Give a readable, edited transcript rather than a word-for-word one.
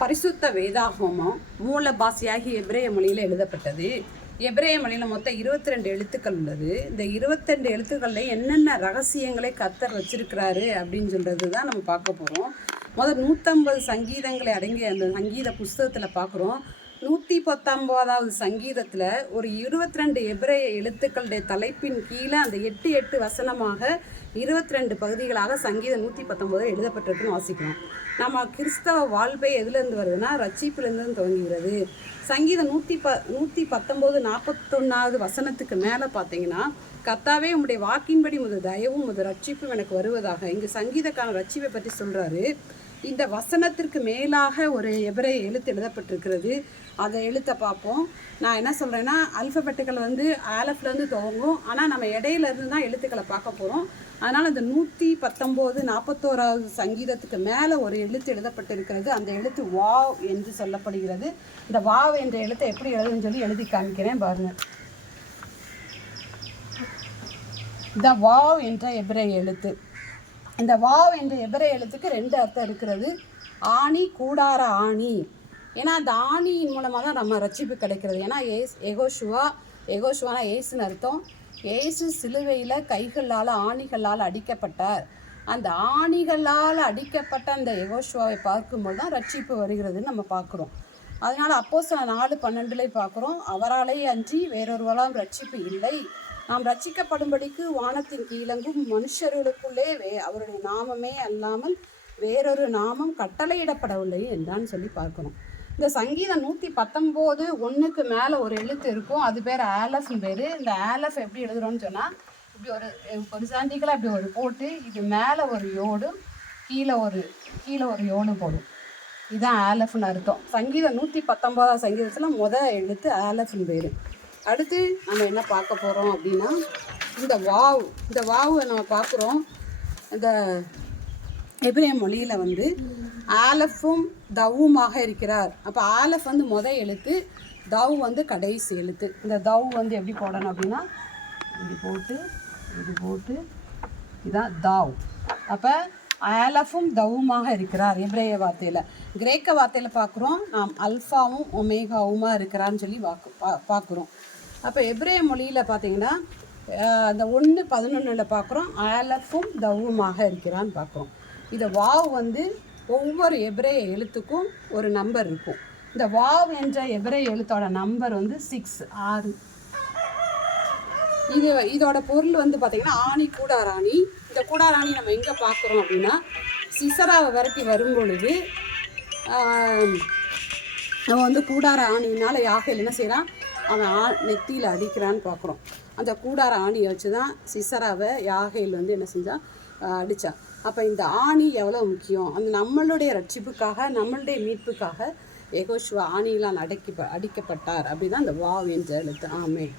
பரிசுத்த வேதாகமம் மூல பாஷையாகி எபிரேய மொழியில் எழுதப்பட்டது. எபிரேய மொழியில் மொத்தம் 22 எழுத்துக்கள் உள்ளது. இந்த 22 எழுத்துக்களில் என்னென்ன ரகசியங்களை கர்த்தர் வச்சிருக்கிறாரு அப்படின்னு சொல்கிறது தான் நம்ம பார்க்க போகிறோம். முதல் 150 சங்கீதங்களை அடங்கிய அந்த சங்கீத புஸ்தகத்தில் பார்க்குறோம். 119வது சங்கீதத்தில் ஒரு 22 எபிரேய எழுத்துக்களுடைய தலைப்பின் கீழே அந்த 8 வசனமாக 22 பகுதிகளாக சங்கீதம் 119 எழுதப்பட்டிருக்குன்னு வாசிக்கிறோம். நம்ம கிறிஸ்தவ வாழ்வை எதுலேருந்து வருதுன்னா ரட்சிப்பிலேருந்து துவங்குகிறது. சங்கீதம் 119 41வது வசனத்துக்கு மேலே பார்த்தீங்கன்னா, கர்த்தாவே உம்முடைய வாக்கின்படி உமது தயவும் உமது ரட்சிப்பும் எனக்கு வருவதாக. இங்கே சங்கீதக்கான ரட்சிப்பை பற்றி சொல்கிறாரு. இந்த வசனத்திற்கு மேலாக ஒரு எபிரேய எழுத்து எழுதப்பட்டிருக்கிறது. அதை எழுத்தை பார்ப்போம். நான் என்ன சொல்கிறேன்னா, அல்ஃபபெட்டுகள் ஆலஃப்லேருந்து துவங்கும். ஆனால் நம்ம இடையிலேருந்து தான் எழுத்துக்களை பார்க்க போகிறோம். அதனால் இந்த 119 41வது சங்கீதத்துக்கு மேலே ஒரு எழுத்து எழுதப்பட்டிருக்கிறது. அந்த எழுத்து வாவ் என்று சொல்லப்படுகிறது. இந்த வாவ் என்ற எழுத்தை எப்படி எழுதுன்னு சொல்லி எழுதி காமிக்கிறேன் பாருங்கள். இந்த வாவ் என்ற எபிரேய எழுத்து. இந்த வாவ் என்ற எபிரேய எழுத்துக்கு 2 அர்த்தம் இருக்கிறது. ஆணி, கூடார ஆணி. ஏன்னா அந்த ஆணியின் மூலமாக தான் நம்ம ரட்சிப்பு கிடைக்கிறது. ஏன்னா எகோஷுவானா ஏசுன்னு அர்த்தம். ஏசு சிலுவையில் கைகளால் ஆணிகளால் அடிக்கப்பட்டார். அந்த ஆணிகளால் அடிக்கப்பட்ட அந்த எகோஷுவாவை பார்க்கும்போது தான் ரட்சிப்பு வருகிறதுன்னு நம்ம பார்க்குறோம். அதனால் அப்போஸ்தலர் 4:12 பார்க்குறோம், அவராலே அன்றி வேறொருவரால் ரட்சிப்பு இல்லை. நாம் ரட்சிக்கப்படும்படிக்கு வானத்தின் கீழங்கும் மனுஷர்களுக்குள்ளே அவருடைய நாமமே அல்லாமல் வேறொரு நாமம் கட்டளையிடப்படவில்லை என்றான்னு சொல்லி பார்க்கணும். இந்த சங்கீதம் 119 1க்கு மேலே ஒரு எழுத்து இருக்கும். அது பேர் ஆலஃப்னு பேர். இந்த ஆலஃப் எப்படி எழுதுறோன்னு சொன்னால், இப்படி ஒரு சாண்டிக்கலாக இப்படி ஒரு போட்டு இது மேலே ஒரு யோடும் கீழே ஒரு யோடும் போடும். இதுதான் ஆலஃப்னு அர்த்தம். சங்கீதம் 119வது சங்கீதத்தில் எழுத்து ஆலஃப்னு பேர். அடுத்து நம்ம என்ன பார்க்க போகிறோம் அப்படின்னா, இந்த வாவை நம்ம பார்க்குறோம். இந்த எபிரேய மொழியில் ஆலஃபும் தவ்வுமாக இருக்கிறார். அப்போ ஆலஃப் முதல் எழுத்து, தவ் கடைசி எழுத்து. இந்த தவ் எப்படி போடணும் அப்படின்னா, இது போட்டு இதுதான் தவ். அப்போ ஆலஃபும் தவ்வுமாக இருக்கிறார் எபிரேய வார்த்தையில். கிரேக்க வார்த்தையில் பார்க்குறோம், நாம் அல்ஃபாவும் ஒமேகாவுமா இருக்கிறான்னு சொல்லி பார்க்குறோம். அப்போ எபிரேய மொழியில் பார்த்தீங்கன்னா அந்த 1:11 பார்க்குறோம், ஆலஃபும் தவ்வுமாக இருக்கிறான்னு பார்க்குறோம். இந்த வாவ் ஒவ்வொரு எபிரேய எழுத்துக்கும் ஒரு நம்பர் இருக்கும். இந்த வாவ் என்ற எபிரேய எழுத்தோட நம்பர் 6. இதோட பொருள் பார்த்திங்கன்னா ஆணி, கூடாராணி. இந்த கூடாராணி நம்ம எங்கே பார்க்குறோம் அப்படின்னா, சிசராவை விரட்டி வரும்பொழுது அவன் கூடார ஆணினால் யாகேல் என்ன செய்கிறான், அவன் நெத்தியில் அடிக்கிறான்னு பார்க்குறோம். அந்த கூடார ஆணியை வச்சு தான் சிசராவை யாகேல் என்ன செஞ்சான், அடித்தான். அப்போ இந்த ஆணி எவ்வளோ முக்கியம். அந்த நம்மளுடைய ரட்சிப்புக்காக, நம்மளுடைய மீட்புக்காக யெகோஷுவா ஆணியிலான் அடிக்கப்பட்டார். அப்படி தான் இந்த வாவ் என்ற எழுத்து. ஆமென்.